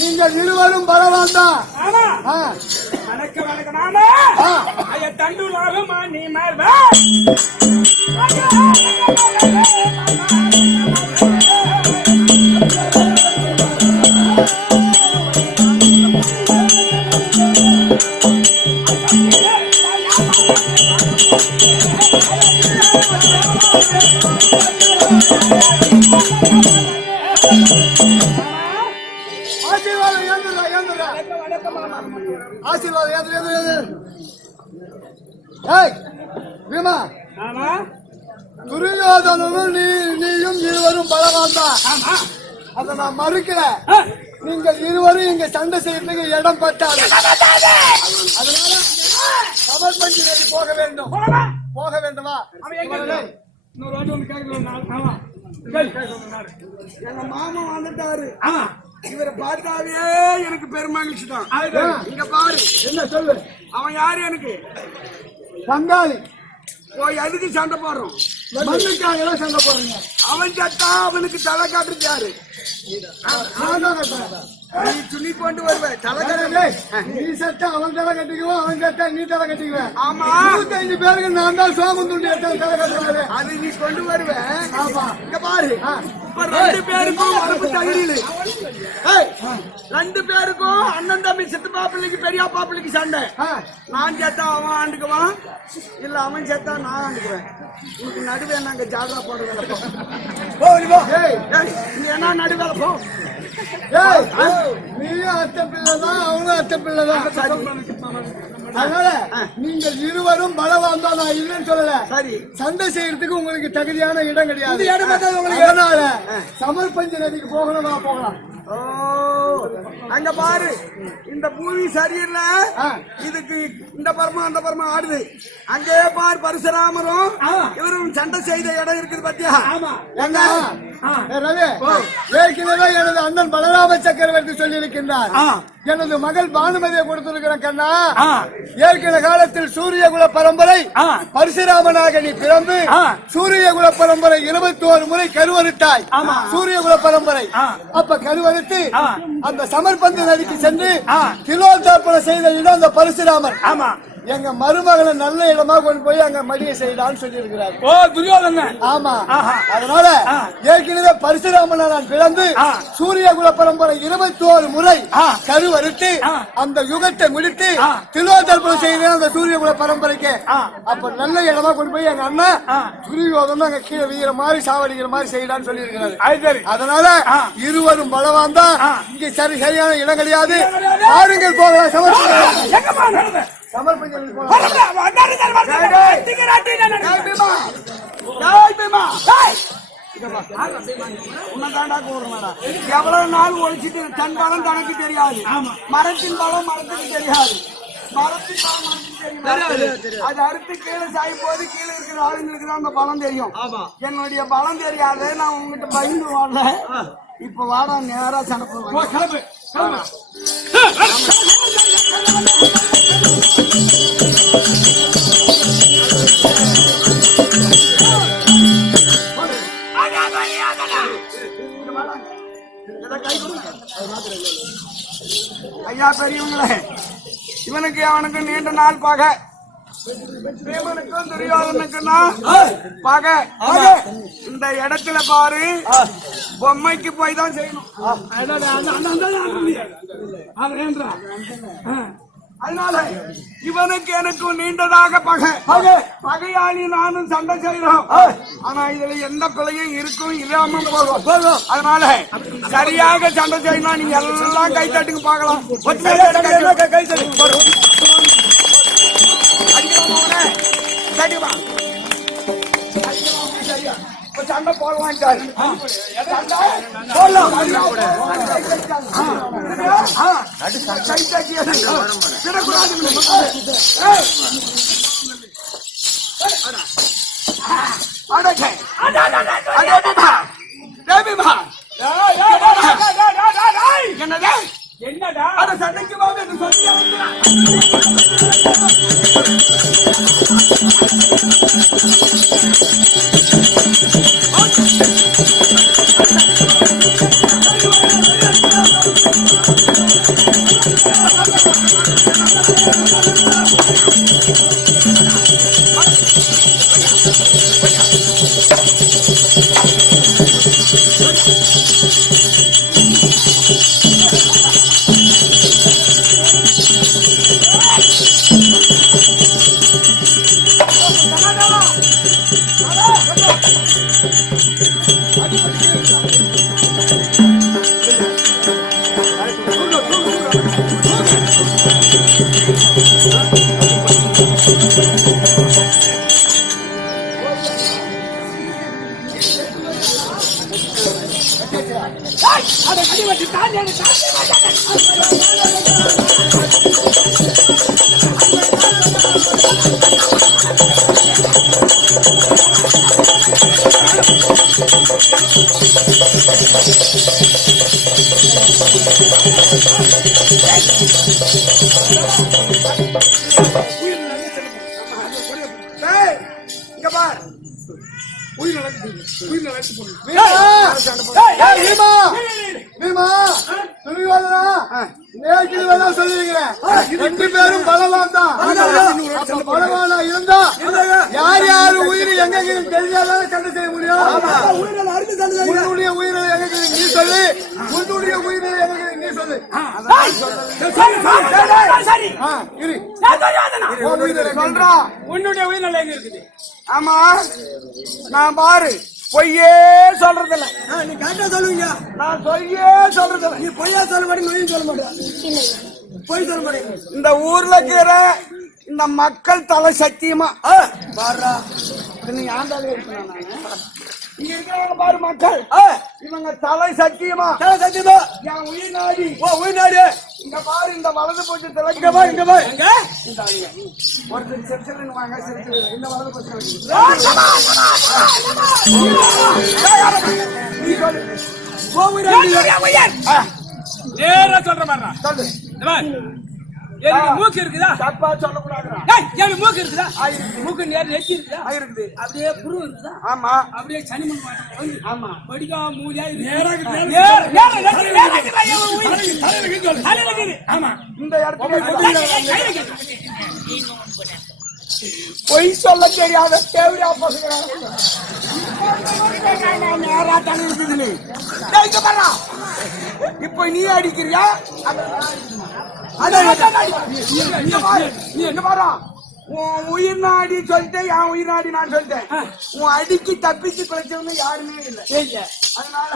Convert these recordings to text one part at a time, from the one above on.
நீங்கள் இருவரும் பரவாயில்ல. வணக்கம் வணக்கம் மாமா. ஐயா தண்டுலாக நீ மாறுவா. துரியோதனும் நீயும் இருவரும் பலவான்தான். அதை நான் மறுக்கல. நீங்கள் இருவரும் இங்க சண்டை செய்யறதுக்கு இடம் பட்டாது. அதனால சமர்பஞ்சி நதி போக வேண்டும். போக வேண்டுமா? எங்க மாமா வந்துட்டாரு. இவரை பார்த்தாவே எனக்கு பெருமகிழ்ச்சி தான். இங்க பாரு, என்ன சொல்லு. அவன் யாரு? எனக்கு பங்காளி. போய் அதுக்கு சண்டை போடுறோம். மண்ணுக்காக சண்டை போடுறீங்க. அவன் சட்டா அவனுக்கு தலை காட்டுச்சாரு. நீ துணி கொண்டு வருவேன். நீ சட்டை அவன் தலை கட்டிக்குவோம், அவன் சட்டை நீ தலை கட்டிக்குவேன். ஆமா, 25 பேருக்கு நான் தான் சோமம் துண்டி தலை கட்டுவேன். அது நீ கொண்டு வருவேன். ஆமா, இங்க பாரு, இப்ப 2 பேருக்கும் வரப்பு தகுதியில 2 பேருக்கும் அண்ணன் தம்பி சித்தப்பா பிள்ளைக்கு பெரியப்பா பிள்ளைக்கு சண்டை. நான் சேர்த்தா அவன் ஆண்டுக்குவான், இல்ல அவன் சேர்த்தா நான் ஆண்டுக்குவேன். உனக்கு நடுவே நாங்க ஜாதா போடுறதில்ல. நீ என்ன நடுவேல போ. நீயும் அத்தை பிள்ளைதான், அவனும் அத்தை பிள்ளைதான். அதனால நீங்கள் இருவரும் பலவான் தான். நான் இல்லைன்னு சொல்லல. சரி, சண்டை செய்யறதுக்கு உங்களுக்கு தகுதியான இடம் கிடையாது. அதனால சமர்பஞ்சி நதிக்கு போகணும். போகலாம். அங்க பாரு, இந்த பூமி சரியில்லை. இதுக்கு இந்த பரமா அந்த பரமா ஆடுது. அங்கே பாரு, பரசுராமரும் இவரும் சண்டை செய்த இடம் இருக்குது பத்தியா? ரவி, ஏற்கனவே எனது அண்ணன் பலராம சக்கரவர்த்தி சொல்லி இருக்கின்றார். எனது மகள் பானுமதியை கொடுத்திருக்கிற கண்ணா, ஏற்கனவே காலத்தில் சூரியகுல பரம்பரை பரசுராமனாக நீ பிறந்து சூரியகுல பரம்பரை 21 முறை கருவறுத்தாய். சூரியகுல பரம்பரை அப்ப கருவறுத்து அந்த சமர்பந்தி நதிக்கு சென்று திலோத்தார்ப்பணம் செய்த இடம் அந்த பரசுராமர். எங்க மருமகளை நல்ல இடமா கொண்டு போய் அங்க மடியை செய்யலான்னு சொல்லி இருக்கிறார். ஓ துரியோதனன். ஆமா, அதனால ஏற்கனவே பரசுராமனை நான் பிறந்து சூரியகுல பரம்பரை 21 முறை கருவறுத்து அந்த யுகத்தை முடித்து திலோத்தார்ப்பணம் செய்த அந்த சூரியகுல பரம்பரைக்கு அப்ப நல்ல இடமா கொண்டு போய் எங்க அண்ணா துரியோதனன் அங்க கீழே வீர மாதிரி சாவடிக்கிற மாதிரி செய்யலான்னு சொல்லி இருக்கிறாரு. அதனால இருவரும் பலவான் தான். இங்க சரியான இடம் கிடையாது. ஆடுங்கள் போகலாம். சமர்ப்பஞ்சல் எவ்வளவு நாள் ஒழிச்சிட்டு தன் பலம் தனக்கு தெரியாது. மரத்தின் பலம் மரத்துக்கு தெரியாது. மரத்தின் பலம் மரத்துக்கு தெரியாது. அது அறுத்து கீழே சாயும் போது கீழே இருக்கிற ஆளுங்களுக்கு தான் அந்த பலம் தெரியும். என்னுடைய பலம் தெரியாது. நான் உங்ககிட்ட பயந்து வாழல. இப்ப வாடா நேரா சனப்பு. ஐயா பெரியவங்களே, இவனுக்கு அவனுக்கு நீண்ட நாள் பகை. பீமனுக்கும் துரியோதனுக்குன்னா பகை. இந்த இடத்துல பாரு, பொம்மைக்கு போய் தான் செய்யணும். அதனால இவனுக்கு எனக்கும் நீண்டதாக பகையாளி நானும் சண்டை செய்யறோம். ஆனா இதுல எந்த பிள்ளையும் இருக்கும் இல்லாம போகும். அதனால சரியாக சண்டை செய்யணும். நீங்க எல்லாம் கை தட்டுக்கு பார்க்கலாம். கை தட்டு சண்டை போடலாம் என்னடா சண்டைக்கு போக சொல்லி ரெண்டு பேரும் பலவான் தான். பலவானா இருந்தா யார் யாரு உயிர் எங்க தெரியாத சண்டை செய்ய முடியும். உன்னுடைய உயிரை எங்க நீ சொல்லு, உன்னுடைய உயிரை எங்க நீ சொல்லு. உன்னுடைய உயிர் நல்லா எங்க இருக்குது? ஆமா நான் பாரு பொய்யே சொல்றதில்ல. நீ கரெக்டா சொல்லுவீங்க. நான் பொய்யே சொல்றதில்ல. நீ பொய்யா சொல்ல மாட்டேங்க, சொல்ல மாட்டேன், பொய் சொல்ல மாட்டேங்க. இந்த ஊர்ல இருக்கிற இந்த மக்கள் தலை சத்தியமா பாரு நீ ஆண்டாலே இருக்கணும். இங்க இருக்கிறவங்க பாரு மக்கள், இவங்க தலை சத்தியமா என் உயிர் நாடி. உயிர் நாடு இங்க பாரு இந்த வலது பட்சத்துல இங்க பாரு, இங்க பாரு, எங்க ஒருத்தர் சிரிச்சிருங்க வாங்க, சிரிச்சு இந்த வலது பட்சம் நேரா சொல்ற மாதிரி சொல்லு. எனக்கு மூக்கு இருக்குதா? தப்பா சொல்லக்கூடாதுடா. எனக்கு மூக்கு இருக்குதா? மூக்கு நேரம் நெச்சி இருக்குதா? இருக்குது. அப்படியே புரு இருக்குதா? ஆமா. அப்படியே சனிமன் மாட்டேன். ஆமா. படிக்கா மூலியா ஆமா. இந்த இடத்துல பொய் சொல்ல தெரியாத தேவையா பசங்க நேரா தலை இருக்குது. இப்ப நீ அடிக்கிறியா? நீ என்ன பாரு, உன் உயிர் நாடி சொல்லிட்டேன், என் உயிர் நாடி நான் சொல்லிட்டேன். உன் அடிக்கு தப்பிச்சு பிழைச்சவங்க யாருமே இல்லை. அதனால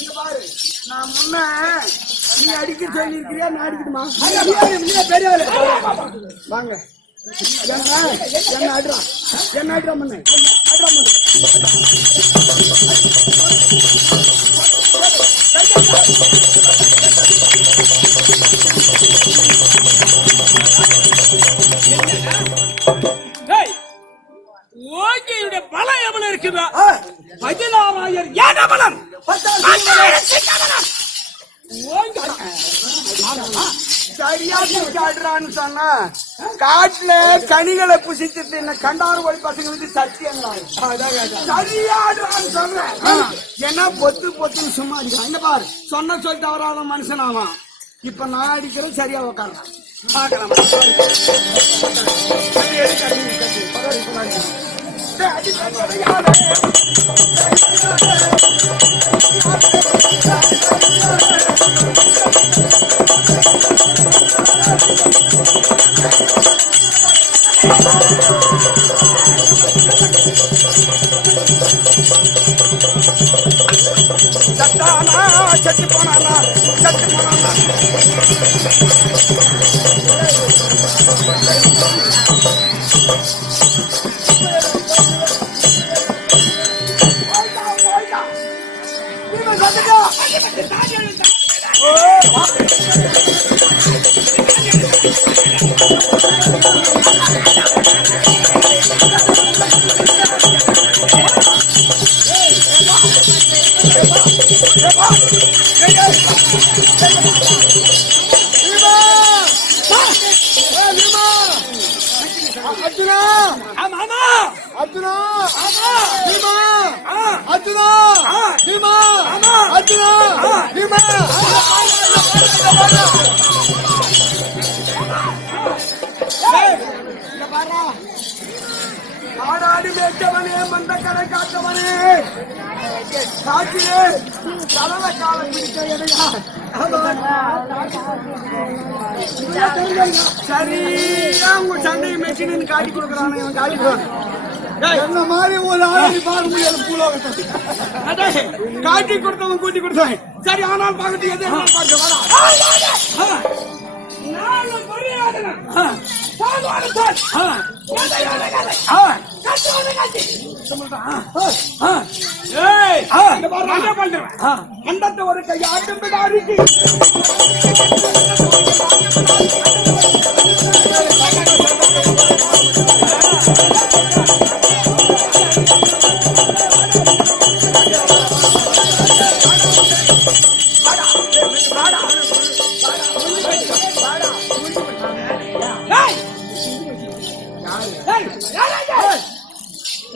இங்க பாரு, நான் முன்ன நீ அடிக்க சொல்லி இருக்கிறியா, நான் அடிக்கட்டுமா? பெரிய வாங்க என்ன ஆடுறா, என்ன ஆடுறா மண்ணு, ஆடுறா மண்ணு. ஓங்கியுடைய பலம் எவ்வளவு இருக்குதா? 16,000 ஏன பலம், 10,000 சரியா ஆடுறான்னு சொன்னா காட்டுல கனிகளை புசிச்சு தின்ன கண்டாறு வழி பசங்க வந்து சத்தியங்களா சரியா ஆடுறான்னு சொல்றேன். ஏன்னா பொத்து பொத்துன்னு சும்மா அடிக்கலாம். இந்த பாரு சொன்ன சொல்லி தவறாத மனுஷன் ஆவான். இப்ப நான் அடிக்கிறேன், சரியா உக்காரலாம். பார்க்கலாம். போனானா செத்து போனானா செத்து போனானா அர்ஜுனா பீமா அர்ஜுனா பீமா அர்ஜுனா பீமா ஆடாடி மேய்ச்சவனே மந்த கரை காத்தவனே காட்சியே கலவ காலம் பிடிக்க எதையா சரியா உங்க சண்டையை மெச்சின்னு காட்டி கொடுக்குறானே இவன் காட்டி என்ன மாதிரி ஒரு ஆளை பாட முடியாது பூலோகத்தை காட்டி கொடுத்தவன் கூட்டி கொடுத்தவன் சரி ஆனால் பார்க்கட்டு எது பார்க்க வரா அந்த ஒரு கையாட்டும்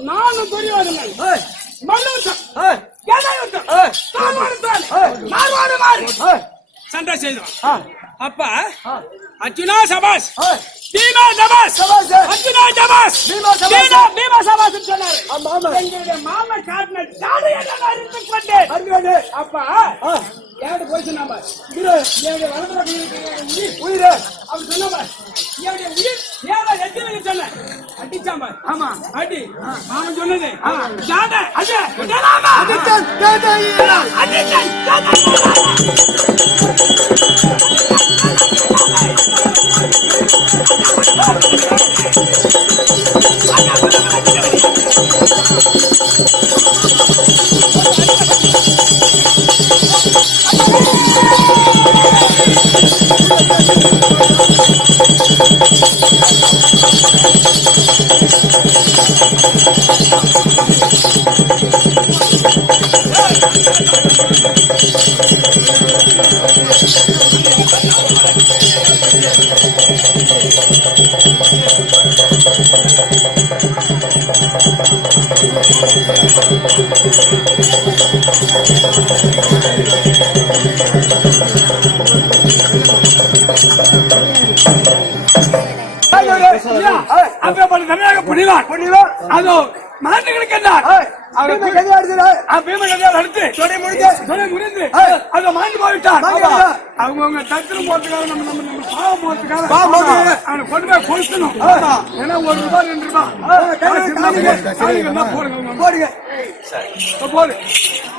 நானும் தெரியாதுங்க சண்டை செய்தோம் அப்ப அர்ஜுனா சபாஸ் பீமா சபாஸ் அர்ஜுனா சபாஸ் பீமா சபாஸ் சொன்னாரு எங்களுடைய மாமா காட்டின ஜாடு என்ன அறிந்து கொண்டேன் அப்ப யாரு போய் சொன்னாம உயிர் அவர் சொன்னாம என்னுடைய உயிர் ஏதோ எட்டு வயசு சொன்ன அடிச்சாம ஆமா அடி மாமன் சொன்னது ஜாட அடிச்சன் அதோ மாட்டுகளுக்கு என்ன மாண்டு போயிட்டான் அவங்க தத்திரம் போறதுக்காக நம்ம பாவம் போறதுக்காக அவனை கொண்டு போய் கொடுக்கணும் ஏன்னா ஒரு ரூபாய் 2 ரூபாய் போடுங்க போடு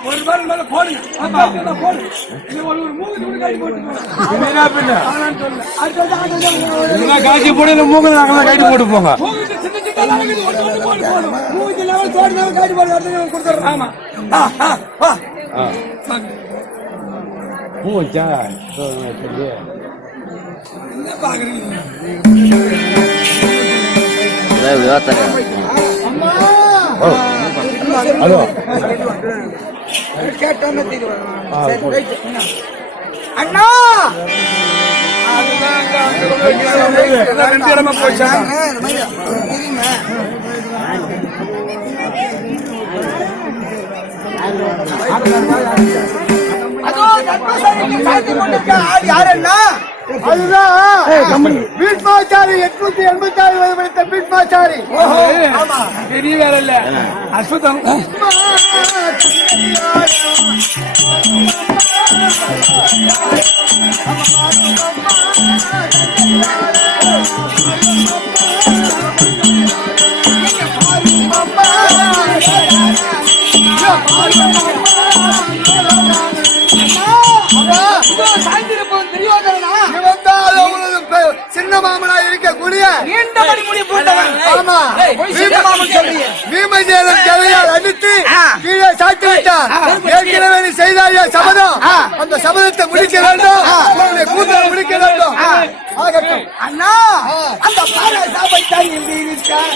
ஒரு ரூபாய் மேல போடுங்க போடுங்க ஒரு மூணு காய்ச்சி போட்டு காட்சி போடு மூணு நாங்களாம் கைட்டு போட்டு போங்க அண்ணா போச்சா அதுதான் பீஷ்மாச்சாரி 886 வயது படித்த பீஷ்மாச்சாரி. பெரிய வேலை இல்ல, அற்புதம். சின்ன மாமனா இருக்கக்கூடிய நீண்ட மணி முடி பூண்டவன். ஆமா மாமன் சொல்றீங்க. வீமஜேரன் கையால் அடித்து கீழே சாட்டி விட்டார். ஏற்கனவே நீ செய்தாய சபதம், அந்த சபதத்தை முடிக்க வேண்டும். உன்னுடைய கூந்தலை முடிக்க வேண்டும். ஆகட்டும் அண்ணா, அந்த பாறை சாபைத்தான் என்று இருக்கார்.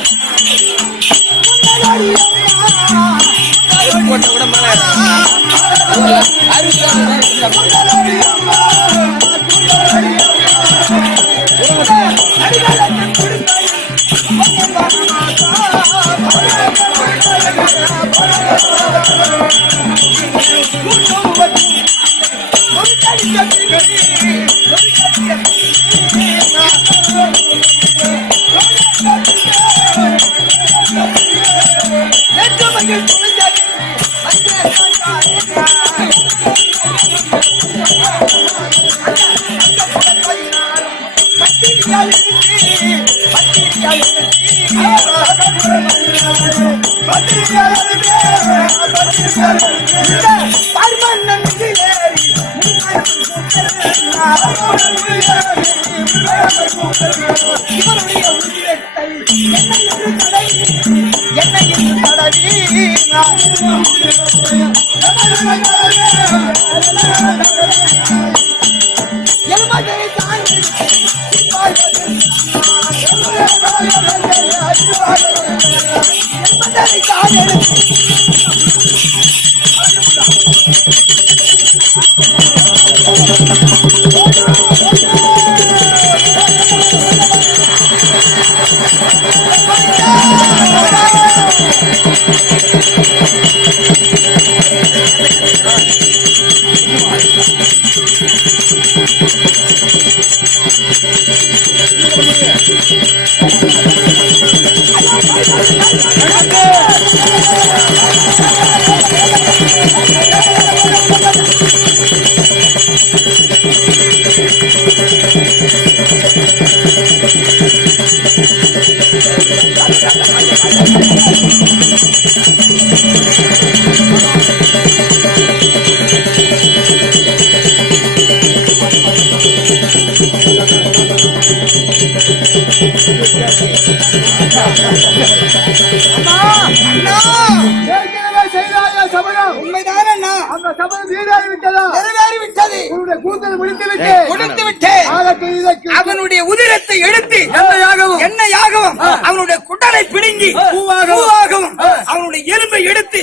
ஏற்கனவே செய்தாய சபதம் உண்மைதான் அண்ணா. அந்த சபதம் ஈடாகிவிட்டதா? நிறைவேறிவிட்டது. உன்னுடைய கூந்தலை முடித்துவிட்டு கொடுத்து விட்டேன். ஆகட்டும் இதற்கு அவனுடைய உதிரத்தை எடுத்து எண்ணெயாகவும் எண்ணெயாகவும் அவனுடைய குடலை பிடுங்கி பூவாகவும் அவனுடைய எலும்பை எடுத்து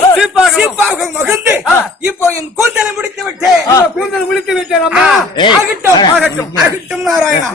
சீப்பாகவும் மகிழ்ந்து இப்போ என் கூந்தலை முடித்து விட்டேன். கூந்தல் முடித்து விட்டேன் அம்மா. ஆகட்டும் ஆகட்டும் ஆகட்டும் நாராயணா.